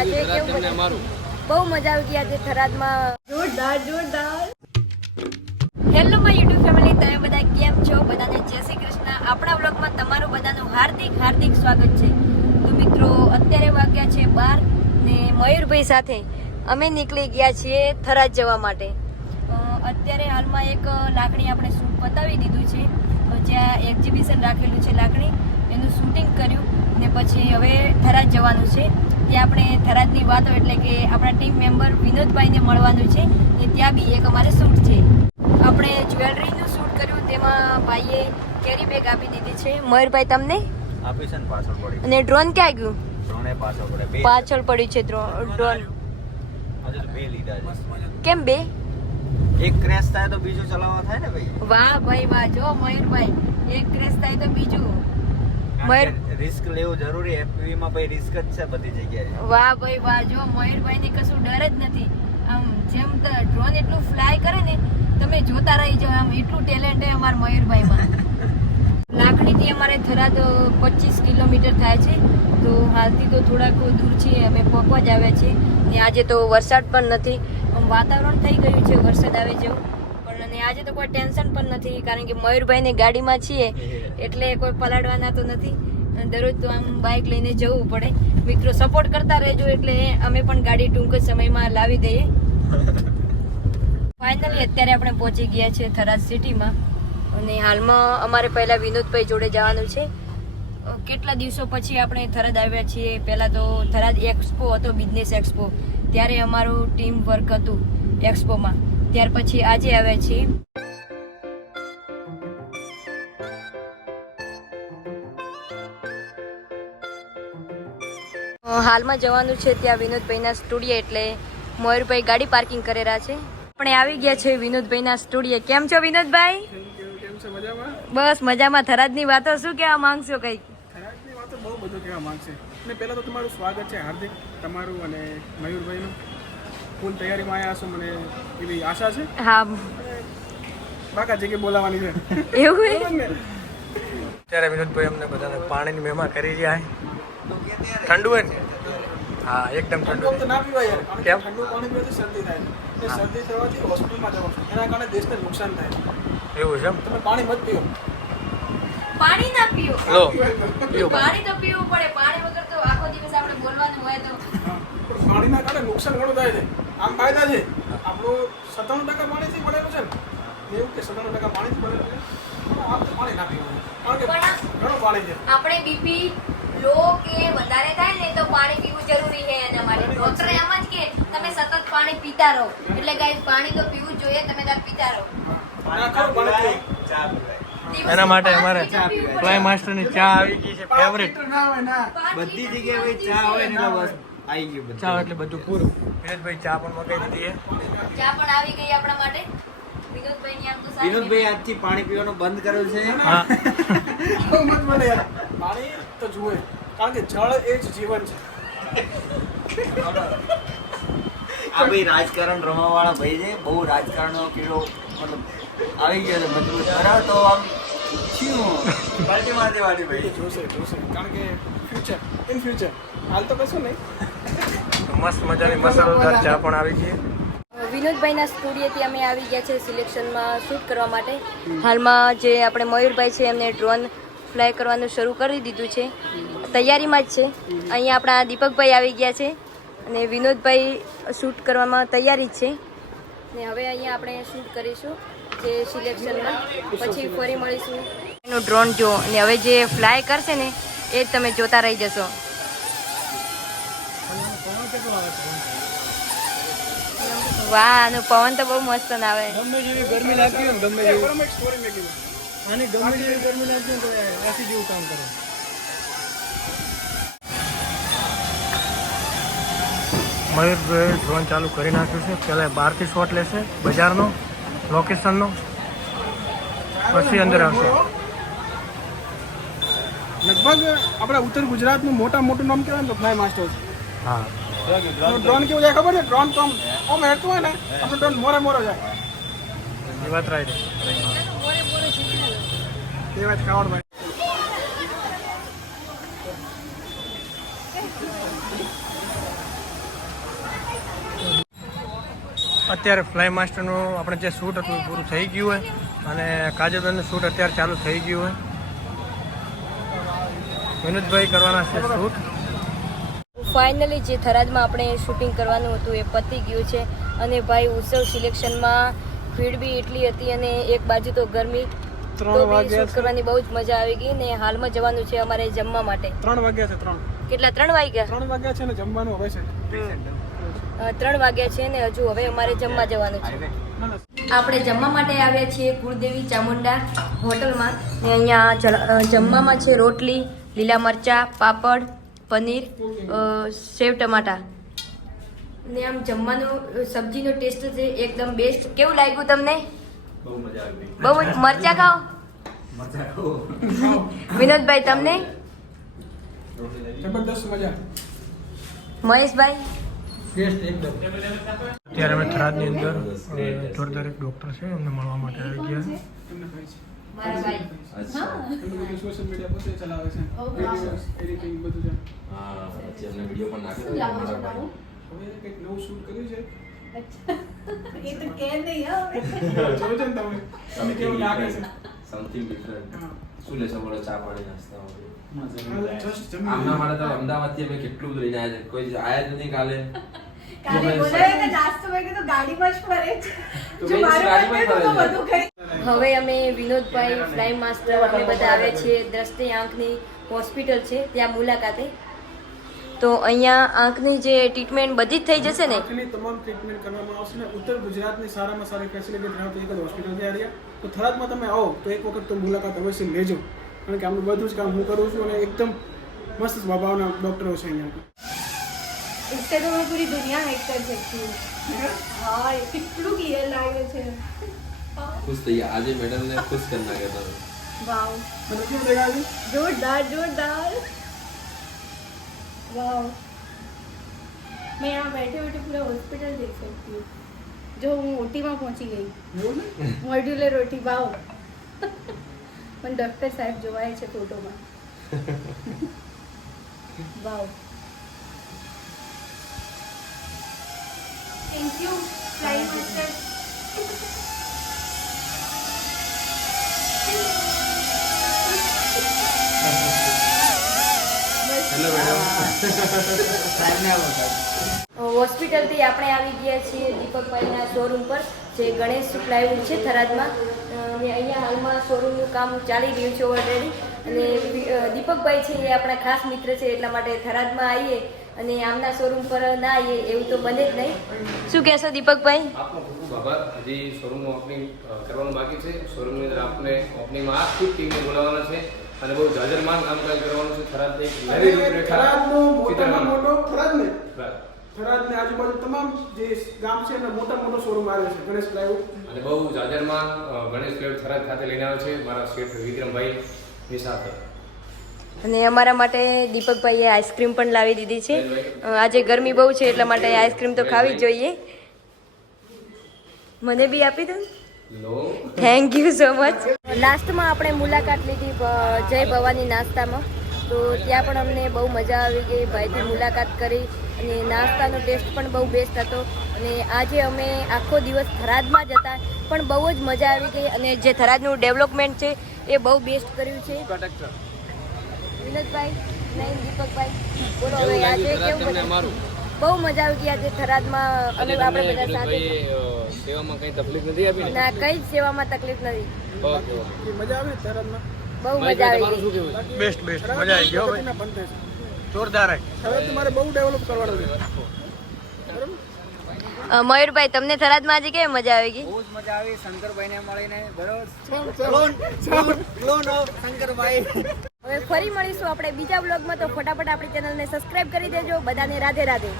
આજે કેવું બધું બહુ મજા આવી ગઈ આજે થરાદમાં જોરદાર હેલો માય યુટ્યુબ ફેમિલી, તમે બધા કેમ છો? બધાને જય શ્રી કૃષ્ણ. આપણા વ્લોગમાં તમારું બધાનું હાર્દિક સ્વાગત છે. તો મિત્રો, અત્યારે વાગ્યા છે 12 ને મયુરભાઈ સાથે અમે નીકળી ગયા છીએ થરાદ જવા માટે. અત્યારે હાલમાં એક લાકડી આપણે શૂટ પતાવી દીધું છે, જ્યાં એક્ઝિબિશન રાખેલું છે લાકડી, એનું શૂટિંગ કર્યું ને પછી હવે થરાદ જવાનું છે. ત્યાં આપણે થરાદની વાતો એટલે કે આપણા ટીમ મેમ્બર વિનોદભાઈને મળવાનું છે ને ત્યાં બી એક અમારે શૂટ છે. આપણે જ્વેલરીનું શૂટ કર્યું, તેમાં ભાઈએ કેરી બેગ આપી દીધી છે. મયુરભાઈ તમને આપી છે ને પાછળ પડી. અને ડ્રોન ક્યાં ગયું? ડ્રોને પાછળ પડે. પાછળ પડ્યું છે ડ્રોન. આજે બે લીધા છે. કેમ બે? એક ક્રેશ થાય તો બીજું ચલાવવા થાય ને ભાઈ. વાહ ભાઈ વાહ, જો મયુરભાઈ, એક ક્રેશ થાય તો બીજું. રિસ્ક લેવું જરૂરી. એફપીવી માં ભાઈ રિસ્ક જ છે બધી જગ્યાએ. વાહ ભાઈ વાહ, જો મયુરભાઈ ને કશું ડર જ નથી. આમ જેમ ડ્રોન એટલું ફ્લાય કરે ને, તમે જોતા રહી જાઓ. આમ એટલું ટેલેન્ટ છે અમારા મયુરભાઈમાં. લાકડીથી અમારે થરાદ 25 કિલોમીટર થાય છે. તો હાલથી તો થોડાક દૂર છીએ, અમે પહોંચવા જ આવ્યા છીએ. ને આજે તો વરસાદ પણ નથી, વાતાવરણ થઈ ગયું છે વરસાદ આવે જેવું, પણ અને આજે તો કોઈ ટેન્શન પણ નથી, કારણ કે મયુરભાઈની ગાડીમાં છીએ એટલે કોઈ પલાડવાના તો નથી. દરરોજ તો આમ બાઇક લઈને જવું પડે. મિત્રો સપોર્ટ કરતા રહેજો, એટલે અમે પણ ગાડી ટૂંક જ સમયમાં લાવી દઈએ. ફાઇનલી અત્યારે આપણે પહોંચી ગયા છીએ થરાદ સિટીમાં, અને હાલમાં અમારે પહેલા વિનોદભાઈ જોડે જવાનું છે. કેટલા દિવસો પછી આપણે થરાદ આવ્યા છીએ. પહેલાં તો થરાદ એક્સપો હતો, બિઝનેસ એક્સપો, ત્યારે અમારું ટીમ વર્ક હતું એક્સપોમાં. ત્યાર પછી આજે આવ્યા છીએ. હાલમાં જવાનું છે ત્યાં વિનોદભાઈના સ્ટુડિયો, એટલે મયુરભાઈ ગાડી પાર્કિંગ કરેલા છે. આપણે આવી ગયા છે વિનોદભાઈના સ્ટુડિયો. કેમ છો વિનોદભાઈ? બસ મજામાં. થરાદની વાતો શું કહેવા માંગશો? કઈક થરાદની વાતો બહુ બધું કહેવા માંગશે. ને પહેલાં તો તમારું સ્વાગત છે હાર્દિક, તમારું અને મયુરભાઈનું. ફૂલ તૈયારીમાં આવ્યા છો, મને એવી આશા છે. હા, બાકા જગ્યાએ બોલાવવાની છે એવું. ત્યારે વિનોદભાઈ અમને બધાને પાણીની મહેમાન કરી જાય. ઠંડુ હોય ને? હા, એકદમ ઠંડુ. તો ના પીવાય યાર. કેમ? ઠંડુ પાણી પીવાથી શરદી થાય. એ શરદી થવાથી હોસ્પિટલમાં જવાનું છે, એના કારણે દેશને નુકસાન થાય. એવું છે એમ? તમે પાણી મત પીઓ. પાણી ના પીઓ. લો પાણી તો પીવું પડે. પાણી વગર તો આખો દિવસ આપણે બોલવાનું હોય તો. પાણીના કારણે નુકસાન ઘણું થાય છે. આમ ફાયદા છે. આપણું 97% પાણીથી બનેલું છે ને, એવું કે 97% પાણીથી બનેલું છે. આમ તો પાણી ના પીવાનું, કારણ કે ઘણું પાણી છે. આપણે બીપી લો કે વધારે થાય ને તો પાણી પીવું જરૂરી છે એના માટે. ડોક્ટરે એમ જ કે તમે સતત પાણી પીતા રહો. એટલે ગાઈસ, પાણી તો પીવું જ જોઈએ. તમે તાર પીતા રહો. એના માટે અમારે ફ્લાય માસ્ટર ની ચા આવી ગઈ છે, ફેવરેટ. બધી જગ્યાએ ભાઈ ચા હોય ને એટલે બસ આવી ગયું બધું. ચા એટલે બધું પૂરું. વિનોદભાઈ ચા પણ મગાવી દીધી ચા પણ આવી ગઈ આપણા માટે. વિનોદભાઈ ની આમ તો સારી વિનોદભાઈ આજથી પાણી પીવાનું બંધ કર્યું છે. હા, બહુ મત મળે યાર. પાણી તો જુએ, કારણ કે જળ એ જ જીવન છે. આ ભાઈ રાજકારણ રમવા વાળા ભાઈ છે. બહુ રાજકારણનો કીડો મતલબ આવી ગયો છે. મતલબ ખરા તો આમ પાર્ટી મારતી વાળી ભાઈ જોશે, કારણ કે ઇન ફ્યુચર હાલ તો કશું નહીં. મસ્ત મજાની મસાલેદાર ચા પણ આવી ગઈ. વિનોદભાઈના સ્ટુડિયોથી અમે આવી ગયા છે સિલેક્શનમાં શૂટ કરવા માટે. હાલમાં જે આપણે મયુરભાઈ છે એમને ડ્રોન ફ્લાય કરવાનું શરૂ કરી દીધું છે, તૈયારીમાં જ છે. અહીંયા આપણા દીપકભાઈ આવી ગયા છે અને વિનોદભાઈ શૂટ કરવામાં તૈયારી જ છે. ને હવે અહીંયા આપણે શૂટ કરીશું જે સિલેક્શનમાં, પછી ફરી મળીશું. એનું ડ્રોન જો, અને હવે જે ફ્લાય કરશે ને એ જ તમે જોતા રહી જશો. વાહ, આનું પવન તો બહુ મસ્ત આવે. ગમે જેવી ગરમી લાગતી હોય ને, ગમે જેવી આની ગમે જેવી ગરમી લાગતી હોય તો આથી જેવું કામ કરે. મયુરભાઈ ડ્રોન ચાલુ કરી નાખ્યું છે. પહેલાં બહારથી શોટ લેશે બજારનો, લોકેશનનો, પછી અંદર આવશે. લગભગ આપણા ઉત્તર ગુજરાતનું મોટું નામ કહેવાય ને તો ફ્લાય માસ્ટર છે. હા, ડ્રોન કેવું જાય ખબર છે? ડ્રોન તો આમ હેરતું હોય ને, આપણું ડ્રોન મોરે જાય. એ વાત રાઈટ. એ વાત ખાવડ ભાઈ. અત્યારે ફ્લાય માસ્ટરનું આપણે જે શૂટ હતું એ પૂરું થઈ ગયું હોય અને કાજલબેનનું શૂટ અત્યારે ચાલુ થઈ ગયું હોય. વિનોદભાઈ કરવાના છે શૂટ. ફાઇનલી જે થરાદમાં આપણે શૂટિંગ કરવાનું હતું એ પતી ગયું છે અને ભાઈ ઉત્સવ સિલેક્શનમાં ભીડ બી એટલી હતી અને એક બાજુ તો ગરમી, તો બી શૂટ કરવાની બહુ જ મજા આવી ગઈ ને હાલમાં જવાનું છે અમારે જમવા માટે. 3 વાગ્યા છે. 3 કેટલા 3 વાગ્યા? 3 વાગ્યા છે ને જમવાનું હવે છે. 3 વાગ્યા છે ને હજુ હવે અમારે જમવા જવાનું છે. આપણે જમવા માટે આવ્યા છીએ કુળદેવી ચામુંડા હોટલમાં ને અહીંયા જમવામાં છે રોટલી, લીલા મરચાં, પાપડ, પનીર, સેવ ટમાટા ને આમ જમવાનું સબ્જીનો ટેસ્ટ છે એકદમ બેસ્ટ. કેવું લાગ્યું તમને? બહુ મજા આવી. બહુ મરચાં ખાઓ વિનોદભાઈ, તમને? જબરદસ્ત મજા. મહેશભાઈ? અત્યારે અમે થરાદની અંદર જોરદાર એક ડૉક્ટર છે એમને મળવા માટે આવી ગયા. મારા ભાઈ. સોશિયલ મીડિયા પોતે ચલાવે છે, વિડિયોઝ એડિટિંગ બધું છે. હા, પછી અમને વિડીયો પણ નાખી દીધો મારા ભાઈ. હવે કંઈક નવું શૂટ કર્યું છે. એ તો કે નહીં હો. જોજો ને તમે કેવું લાગે છે. Something different. શું લેશો બોલો? ચા પાણી નાસ્તા જસ્ટ આમના માટે તો અમદાવાદથી અમે કેટલું બધું લઈને આવ્યા છે. કોઈ આયા જ નથી કાલે. કાલે બોલાવે કે નાસ્તો મેં કીધું ગાડીમાં જ ફરે છે. તો જો મેં મારું ગાડીમાં બર્થડે તો ફરે છે. બધું કરી. હવે અમે વિનોદભાઈ, ફ્લાય માસ્ટર અમે બધા આવ્યા છીએ દ્રષ્ટિ આંખની હોસ્પિટલ છે ત્યાં મુલાકાતે. તો અહીંયા આંખની જે ટ્રીટમેન્ટ બધી જ થઈ જશે ને? આંખની તમામ ટ્રીટમેન્ટ કરવામાં આવશે ને ઉત્તર ગુજરાતની સારામાં સારી ફેસિલિટી ધરાવતી એક જ હોસ્પિટલ છે આર્યા. તો થરાદમાં તમે આવો તો એક વખત તો મુલાકાત અવશ્ય લેજો, કારણ કે આમનું બધું જ કામ હું કરું છું અને એકદમ મસ્ત સ્વભાવના ડૉક્ટરો છે અહીંયા. इससे तो मैं पूरी दुनिया हैक कर सकती हूँ. हाँ ये कितनू क्लियर लागे છે. ખુશ થઈ ગયા. આજે મેડમ ને ખુશ કરી નાખ્યા તમે. वाव मतलब क्यों देगा अभी? जोरदार जोरदार. वाव मैं यहाँ बैठे बैठे पूरा हॉस्पिटल देख सकती हूँ. जो હું ઓટીમાં પહોંચી ગઈ. એવું છે? Modular OT. વાવ પણ ડૉક્ટર સાહેબ જોવાય છે ફોટોમાં. Wow. Thank you flying master. Hello madam. હોસ્પિટલથી આપણે આવી ગયા છીએ દીપકભાઈના શોરૂમ પર, જે ગણેશ પ્લાયવુડ છે થરાદમાં. અને અહીંયા હાલમાં શોરૂમનું કામ ચાલી રહ્યું છે ઓલરેડી. અને દીપકભાઈ છે એ આપણા ખાસ મિત્ર છે, એટલા માટે થરાદમાં આવીએ અને આમના શોરૂમ પર ના આવીએ એવું તો બને જ નહીં. શું કહેશો દીપકભાઈ? આપનો ખૂબ ખૂબ આભાર. હજી શોરૂમનું ઓપનિંગ કરવાનું બાકી છે. શોરૂમની અંદર આપણે ઓપનિંગમાં આખી ટીમને બોલાવવાના છે અને બહુ જાજરમાન કામકાજ કરવાનું છે. થરાદની એક નવી રૂપરેખા થરાદનો મોટામાં ચિત્રમાં. મોટો થરાદ ને બરાબર. થરાદની આજુબાજુ તમામ જે ગામ છે એના મોટા મોટો શોરૂમ આવ્યો છે ગણેશ પ્લાયવુડ. અને બહુ જાજરમાન ગણેશ પ્લેટ થરાદ ખાતે લઈને આવે છે મારા શેઠ વિક્રમભાઈની સાથે. અને અમારા માટે દીપકભાઈએ આઈસ્ક્રીમ પણ લાવી દીધી છે. આજે ગરમી બહુ છે એટલા માટે આઈસ્ક્રીમ તો ખાવી જ જોઈએ. મને બી આપી દો. લો થેન્ક યુ સો મચ. લાસ્ટમાં આપણે મુલાકાત લીધી જય ભવાની નાસ્તામાં, તો ત્યાં પણ અમને બહુ મજા આવી ગઈ. ભાઈથી મુલાકાત કરી અને નાસ્તાનો ટેસ્ટ પણ બહુ બેસ્ટ હતો. અને આજે અમે આખો દિવસ થરાદમાં જ હતા પણ બહુ જ મજા આવી ગઈ. અને જે થરાદનું ડેવલપમેન્ટ છે એ બહુ બેસ્ટ કર્યું છે. વિનોદભાઈ નહીં દીપકભાઈ બોલો હવે આજે કેવું બધું? બહુ મજા આવી ગઈ આજે થરાદમાં અને આપણે બધા સાથે. સેવામાં કઈ તકલીફ નથી આપી ને? ના કઈ જ સેવામાં તકલીફ નથી. ઓકે એ મજા આવે ને થરાદમાં? બહુ મજા આવી ગઈ. શું કહેવું? બેસ્ટ બેસ્ટ મજા આવી ગયો ભાઈ. બનતે છે જોરદાર. હવે તમારે બહુ ડેવલપ કરવાનું છે. મયુરભાઈ તમને થરાદમાં આજે કેવી મજા આવી ગઈ? બહુ જ મજા આવી શંકરભાઈને મળીને. બરોબર. શંકરભાઈ. હવે ફરી મળીશું આપણે બીજા બ્લોગમાં. તો ફટાફટ આપણી ચેનલને સબસ્ક્રાઇબ કરી દેજો. બધાને રાધે રાધે.